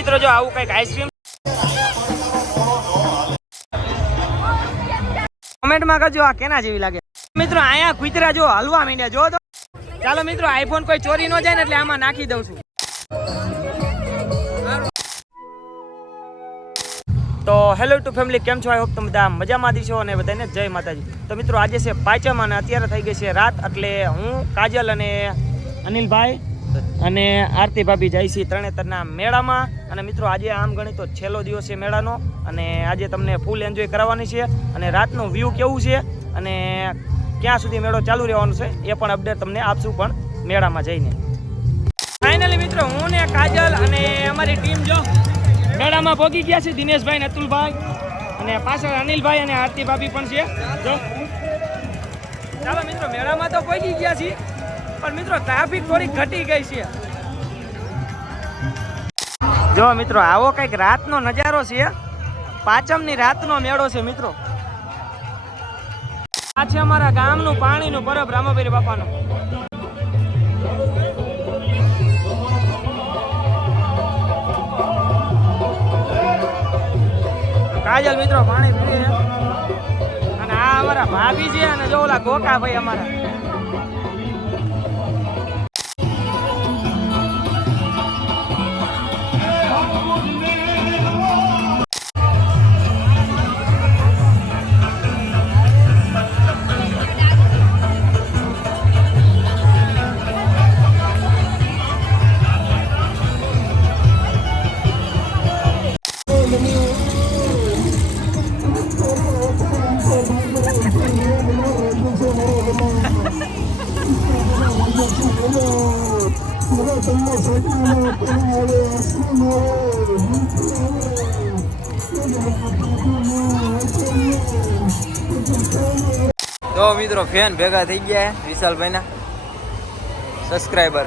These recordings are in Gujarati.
મિત્રો જો આવું કઈક આઈસ્ક્રીમ કમેન્ટમાં કરજો આ કેના જેવી લાગે મિત્રો. અહીંયા કુતરા જો હલવા માંડ્યા જો તો. ચાલો મિત્રો આઈફોન કોઈ ચોરી ન જાય ને એટલે આમાં નાખી દઉં છું. તો હેલો ટુ ફેમિલી, કેમ છો? આઈ હોપ તમે બધા મજામાં દીશો અને બધાને જય માતાજી. તો મિત્રો આજે છે પાંચમ અને અત્યારે થઈ ગઈ છે રાત, એટલે હું કાજલ અને અનિલભાઈ અને આરતી ભાભી જાય છે તરણેતરના મેળામાં. અને મિત્રો આજે આમ ગણી તો છેલ્લો દિવસ છે મેળાનો, અને આજે તમને ફૂલ એન્જોય કરવાની છે. અને રાતનું વ્યૂ કેવું છે અને ક્યાં સુધી મેળો ચાલુ રહેવાનો છે એ પણ અપડેટ તમને આપશું પણ મેળામાં જઈને. ફાઇનલી મિત્રો હું ને કાજલ અને અમારી ટીમ જો મેળામાં પહોંચી ગયા છે. દિનેશભાઈ, અતુલભાઈ અને પાછળ અનિલભાઈ અને આરતી ભાભી પણ છે. જો ચાલો મિત્રો મેળામાં તો પહોંચી ગયા છીએ, પણ મિત્રો ટ્રાફિક થોડી ઘટી ગઈ છે. જો મિત્રો આવો કઈક રાતનો નજારો છે, પાંચમની રાતનો મેળો છે મિત્રો. આ છે અમારા ગામનું પાણીનું પરબ રામાપીર બાપાનું. કાજલ મિત્રો પાણી પીએ અને આ અમારા ભાભી છે અને જો ઓલા ગોકા ભાઈ અમારા. તો મિત્રો ફેન ભેગા થઈ ગયા વિશાલભાઈના સબસ્ક્રાઈબર.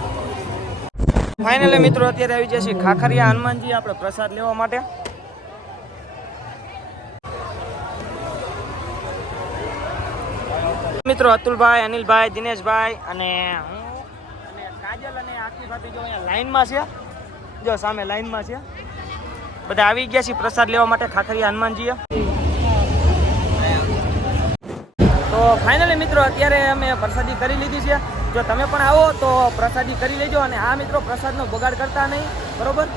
ફાઇનલી મિત્રો અત્યારે આવી જશે ખાખરિયા હનુમાનજી આપણે પ્રસાદ લેવા માટે. મિત્રો અતુલભાઈ, અનિલભાઈ, દિનેશભાઈ અને હું અને કાજલ અને આરતી ભાભી જો અહીંયા લાઈનમાં છે. જો સામે લાઈનમાં છે, બધા આવી ગયા છે પ્રસાદ લેવા માટે ખાખરિયા હનુમાનજીએ. તો ફાઇનલી મિત્રો અત્યારે અમે પ્રસાદી કરી લીધી છે. જો તમે પણ આવો તો પ્રસાદી કરી લેજો. અને આ મિત્રો પ્રસાદનો બગાડ કરતા નહીં, બરોબર?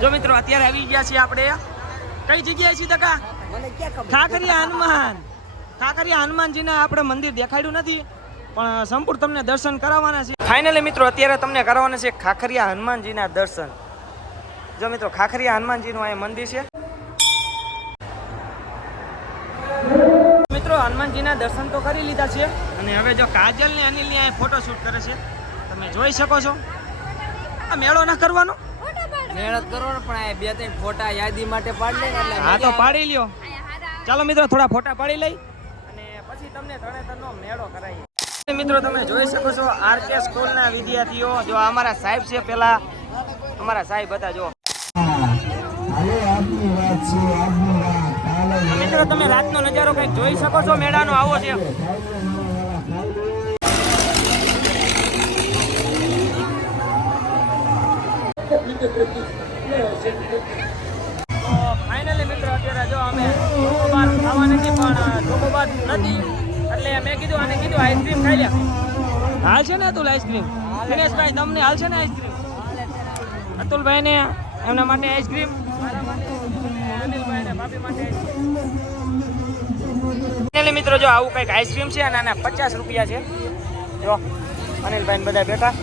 જો મિત્રો અત્યારે આવી ગયા છીએ આપણે કઈ જગ્યાએ છીએ તકા? ખાખરિયા હનુમાન. ખાખરિયા હનુમાનજીના આપણે મંદિર દેખાડ્યું નથી, પણ સંપૂર્ણ તમને દર્શન કરાવવાના છે. ફાઇનલી મિત્રો અત્યારે તમને કરવાના છે ખાખરિયા હનુમાનજીના દર્શન. જો મિત્રો ખાખરિયા હનુમાનજીનું આ મંદિર છે. મિત્રો હનુમાનજીના દર્શન તો કરી લીધા છે, અને હવે જો કાજલ ને અનિલ ની ફોટો શૂટ કરે છે, તમે જોઈ શકો છો. આ મેળો ના કરવાનો, મહેનત કરો ને, પણ આ બે ત્રણ ફોટા યાદી માટે પાડી લે એટલે હા તો પાડી લ્યો. ચાલો મિત્રો થોડા ફોટા પાડી લઈ અને પછી તમને તરણેતરનો મેળો કરાવીએ. મિત્રો તમે જોઈ શકો છો આરકે સ્કૂલના વિદ્યાર્થીઓ. જો અમારા સાહેબ છે, પેલા અમારા સાહેબ હતા. જો મિત્રો તમે રાતનો નજારો કઈક જોઈ શકો છો, મેળાનો આવો છે. ફાઇનલી મિત્રો અત્યારે જો અમે ચોકોબાર ખાવા નથી, પણ ચોકોબાર નથી એટલે મેં કીધું આને કીધું આઈસ્ક્રીમ ખાઈ લે. હાલ છે ને અતુલ આઈસ્ક્રીમ? દિનેશભાઈ તમને હાલ છે ને આઈસ્ક્રીમ? અતુલભાઈ ને એમના માટે આઈસ્ક્રીમ, મારા માટે, અનિલભાઈ ને ભાભી માટે આઈસ્ક્રીમ. મિત્રો જો આવું કંઈક આઈસ્ક્રીમ છે અને આના 50 રૂપિયા છે. જો અનિલભાઈ ને બધા બેઠા.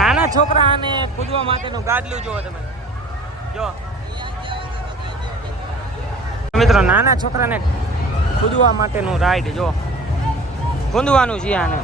નાના છોકરા અને કૂદવા માટેનું ગાદલું જુઓ તમે. જો મિત્રો નાના છોકરાને કૂદવા માટેનું રાઈડ, જો કૂદવાનું છે આને.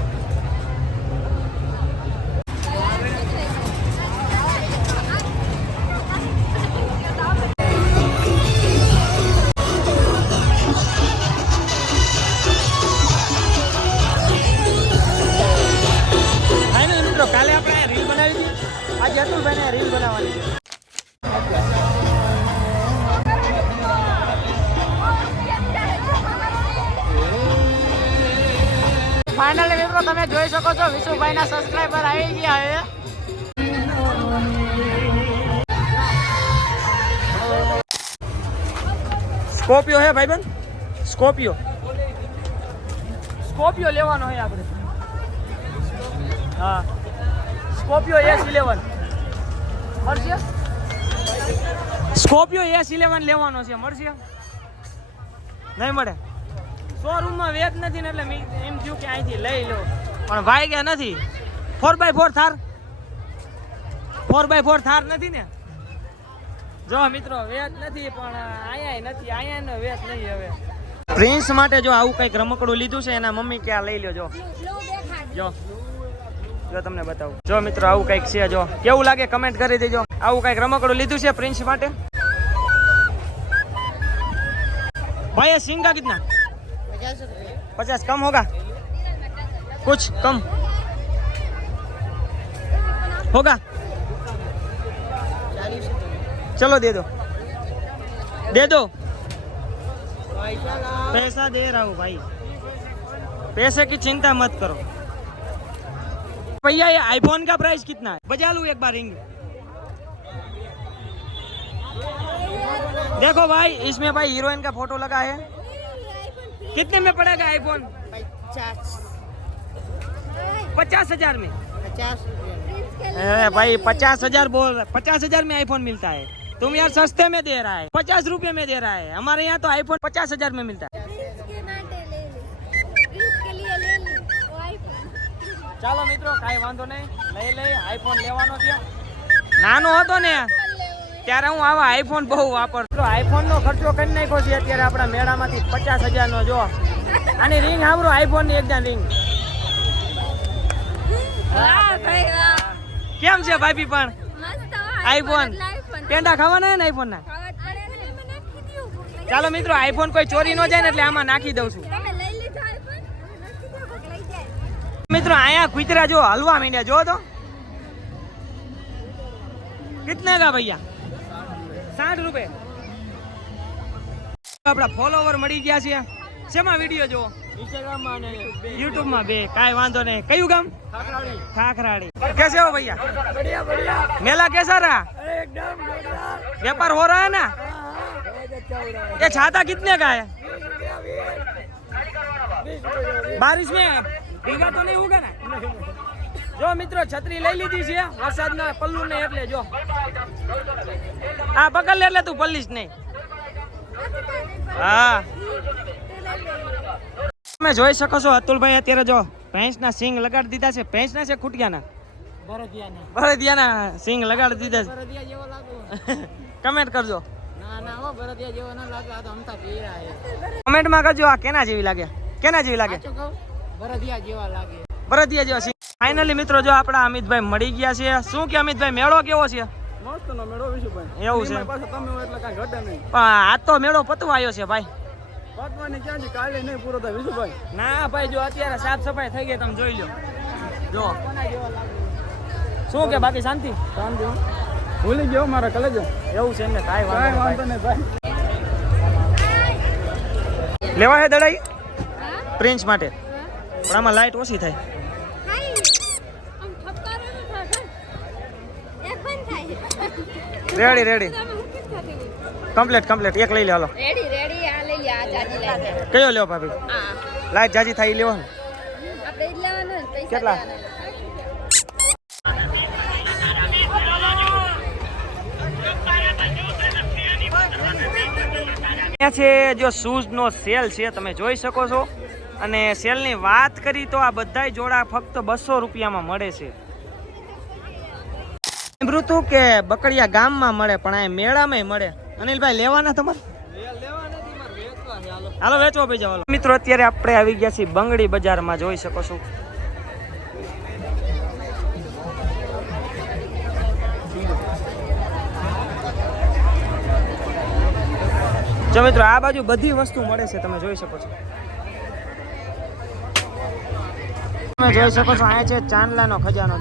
મિત્રો તમે જોઈ શકો છો વિશુભાઈના સબસ્ક્રાઇબર આવી ગયા છે. સ્કોર્પિયો હે ભાઈબંધ, સ્કોર્પિયો લેવાનો છે આપણે. હા સ્કોર્પિયો S11 મળશે. સ્કોર્પિયો S11 લેવાનો છે, મળશે? નહીં મળે. શોરૂમમાં વેચ નથી ને એટલે મેં એમ થયું કે અહીંથી લઈ લો, પણ ભાઈ કે નથી. 4x4 થાર, 4x4 થાર નથી ને. જો મિત્રો વેચ નથી, પણ અહીંયા નથી, અહીંયા વેચ નહીં. હવે પ્રિન્સ માટે જો આવું કંઈક રમકડું લીધું છે એના મમ્મી કે આ લઈ લો. જો તમને બતાવું. જો મિત્રો આવું કંઈક છે, જો કેવું લાગે કમેન્ટ કરી દેજો. આવું કંઈક રમકડું લીધું છે પ્રિન્સ માટે. भाई ये सिंग का कितना? 50 कम होगा? कुछ कम होगा? चलो दे दो पैसा दे रहा हूँ भाई, पैसे की चिंता मत करो भैया. ये आईफोन का प्राइस कितना है? बजा लूँ एक बार रिंग. देखो भाई इसमें भाई हीरोइन का फोटो लगा है. कितने में पड़ेगा आईफोन? 50,000 में. 50 भाई 50,000 बोल रहा है. 50,000 में आईफोन मिलता है. तुम यार सस्ते में दे रहा है, 50 रुपए में दे रहा है. हमारे यहाँ तो आईफोन 50,000 में मिलता है. ચાલો મિત્રો કાંઈ વાંધો નહીં, લઈ આઈફોન લેવાનો છે. નાનો હતો ને ત્યારે હું આવા આઈફોન બહુ વાપરતો. આઈફોન નો ખર્ચો કરી નાખ્યો છે અત્યારે આપણા મેળામાંથી 50,000 નો. જો આની રિંગ સાંભળો, આઈફોન ની એકદમ રિંગ. કેમ છે ભાભી? પણ આઈફોન પેંડા ખાવાના હે ને આઈફોન ના. ચાલો મિત્રો આઈફોન કોઈ ચોરી ન જાય ને એટલે આમાં નાખી દઉં છું. મિત્રો આયા કુતરા જો હલવા માંડ્યા, જો તો कितने का भैया? 60 રૂપિયા. આપણા ફોલોવર મળી ગયા છે. શેમાં વિડીયો જો? इंस्टाग्राम માં અને YouTube માં બે. કાઈ વાંધો નહીં. કયું ગામ? खाखराड़ी. कैसे हो भैया? बढ़िया बढ़िया. मेला कैसा रहा? एकदम जोरदार. व्यापार हो रहा है ना? ये छाता कितने का है? बारिश में भीगा तो नहीं होगा ना? જો મિત્રો છત્રી લઈ લીધી છે વરસાદના પલ્લુ ને, એટલે જો આ પકડ લે એટલે તું પલ્લીશ નહીં. હા તમે જોઈ શકો છો અતુલભાઈ અત્યારે જો ભેંસના સિંગ લગાડી દીધા છે. ભેંસના છે ખૂટિયાના? બળદિયાના સિંગ લગાડી દીધા છે. કમેન્ટ કરજો. કમેન્ટમાં કરજો આ કેના જેવી લાગે, કેના જેવી લાગે? બળદિયા જેવા સિંગ. ફાઇનલી મિત્રો જો આપણા અમિતભાઈ મળી ગયા છે. શું કે અમિતભાઈ મેળો કેવો છે? મસ્તનો મેળો વિશુભાઈ. એવું છે. તમે હોય એટલે કાંઈ ઘટે નહીં. પણ આ તો મેળો પતવા આવ્યો છે ભાઈ. પતવાની ક્યાં છે? કાલે નહીં પૂરો થાય વિશુભાઈ. ના ભાઈ જો અત્યારે સાફ સફાઈ થઈ ગઈ, તમે જોઈ લો. જો શું કે બાકી શાંતિ? શાંતિ. ભૂલી ગયો મારા કલેજો. એવું છે એમને? કાંઈ વાંધો નહીં ભાઈ. લેવા હે દડાઈ પ્રિન્સ માટે, પણ આમાં લાઈટ ઓછી થાય. રેડી રેડી કમ્પ્લીટ એક લઈ લે. હાલો રેડી આ લઈ લે. આ જાજી લઈ લે. કયો લેવો ભાભી? હા લાઈટ જાજી થાય લેવો ને. આપણે ઈ લેવાનો ને પૈસા કેટલા? અહીંયા છે જો શૂઝ નો સેલ છે, તમે જોઈ શકો છો. અને સેલ ની વાત કરી તો આ બધાય જોડા ફક્ત 200 રૂપિયામાં મળે છે. સાંભળ્યું કે બકડિયા ગામમાં મળે, પણ આ મેળામાં મળે. અનિલભાઈ લેવાના તમારે? હાલો વેચવા પૈ જાવ. મિત્રો અત્યારે આપણે આવી ગયા છીએ બંગડી બજારમાં, જોઈ શકો છો. જો મિત્રો આ બાજુ બધી વસ્તુ મળે છે, તમે જોઈ શકો છો. તમે જોઈ શકો છો અહીંયા છે ચાંદલાનો ખજાનો.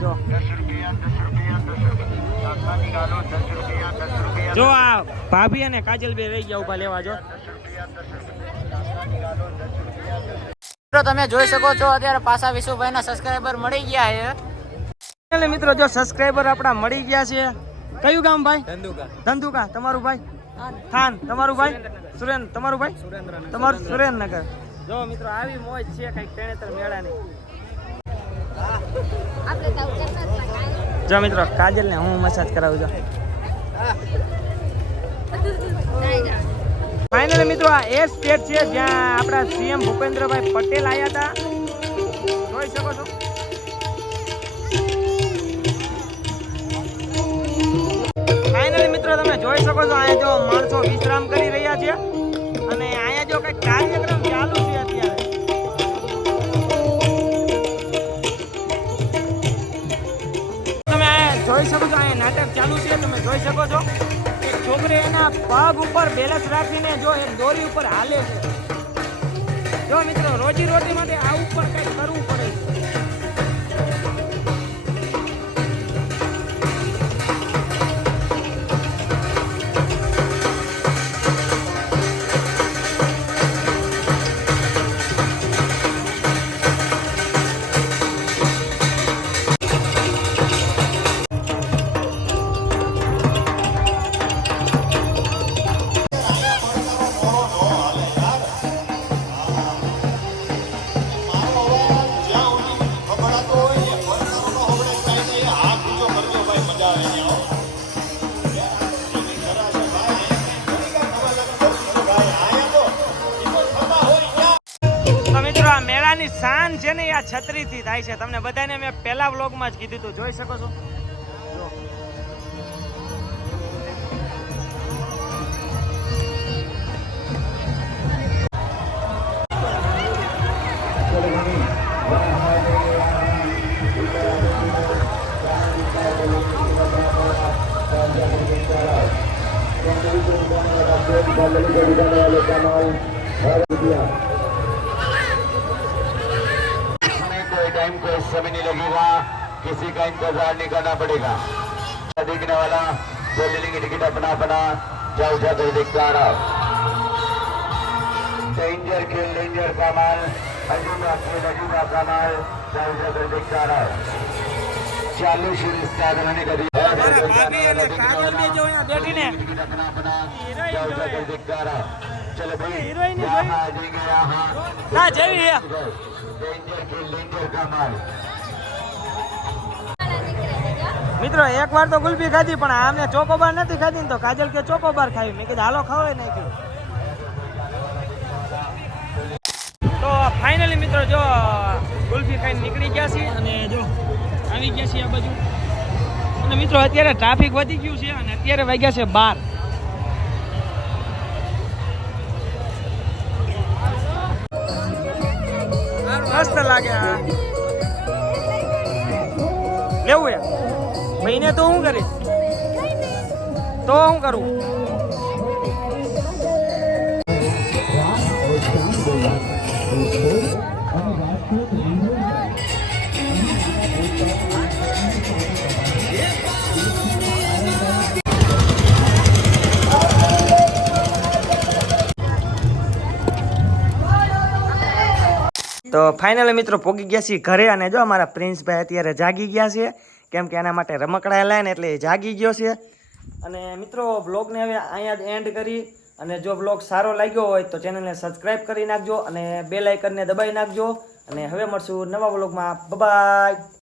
જો આ ભાભી અને કાજલ બે રહી ગયા ઉભા લેવા. જો તો તમે જોઈ શકો છો અત્યારે પાછા વિશુભાઈના સબસ્ક્રાઇબર મળી ગયા છે. એટલે મિત્રો જો સબસ્ક્રાઇબર આપણા મળી ગયા છે. કયું ગામ ભાઈ? ધંધુકા. ધંધુકા. તમારું ભાઈ? થાન. તમારું ભાઈ? સુરેન્દ્ર. તમારું ભાઈ? તમારું સુરેન્દ્રનગર. જો મિત્રો આવી મોજ છે કઈક તેણેતર મેળાની. જો મિત્રો કાજલ ને હું મસાજ કરાવું છું. ફાઇનલી મિત્રો આ એ સ્ટેટ છે જ્યાં આપણા સીએમ ભૂપેન્દ્રભાઈ પટેલ આવ્યા હતા. જોઈ શકો છો. ફાઇનલી મિત્રો તમે જોઈ શકો છો અહીંયા જો માણસો વિશ્રામ કરી રહ્યા છે અને અહીંયા જો કઈક કાર્યક્રમ ચાલુ છે અત્યારે. તમે જોઈ શકો છો અહીંયા નાટક ચાલુ છે. તમે જોઈ શકો છો એક છોકરી એના પગ ઉપર બેલેન્સ રાખીને જો એક દોરી ઉપર હાલે છે. જો મિત્રો રોજી રોટી માટે આ ઉપર કંઈક કરવું પડે છે. મેળાની શાન છે ને આ છત્રીથી થાય છે. તમને બધાને મેં પહેલા વ્લોગમાં જ કીધું હતું. જોઈ શકો છો. टाइम को समय नहीं लगेगा, किसी का इंतजार नहीं करना पड़ेगा. देखने वाला बोलने की टिकट अपना अपना जाओ जाकर देखता रहा. डेंजर खेल डेंजर का माल अजूबा खेल अजूबा का माल जाओ जाकर देखता रहा. चालू शुरू स्टार्ट होने का टिकट अपना अपना जाओ जाकर देखता रहा. चलो भाई यहाँ आ जाएंगे यहाँ ના જેવી છે. डेंजर खेल डेंजर का माल. મિત્રો એક વાર તો ગુલ્ફી ખાધી પણ આમને ચોકોબાર નથી ખાધી ને તો કાજલ કે ચોકોબાર ખાવી. મેં કીધું હાલો ખવાય નાખ્યું. તો ફાઇનલી મિત્રો જો ગુલ્ફી ખાઈને નીકળી ગયા છીએ અને જો આવી ગયા છીએ આ બાજુ. અને મિત્રો અત્યારે ટ્રાફિક વધી ગયું છે અને અત્યારે વાગ્યા છે 12. મસ્ત લાગે આ. લેવું યાર ભાઈને તો હું કરીશ તો હું કરું. તો ફાઇનલી મિત્રો પહોંચી ગયા છીએ ઘરે અને જો અમારા પ્રિન્સભાઈ અત્યારે જાગી ગયા છે કેમ કે એના માટે રમકડા લાય ને એટલે એ જાગી ગયો છે. અને મિત્રો બ્લોગને હવે અહીંયા જ એન્ડ કરી અને જો બ્લોગ સારો લાગ્યો હોય તો ચેનલને સબસ્ક્રાઈબ કરી નાખજો અને બેલ આઇકનને દબાવી નાખજો અને હવે મળશું નવા બ્લોગમાં. બાય.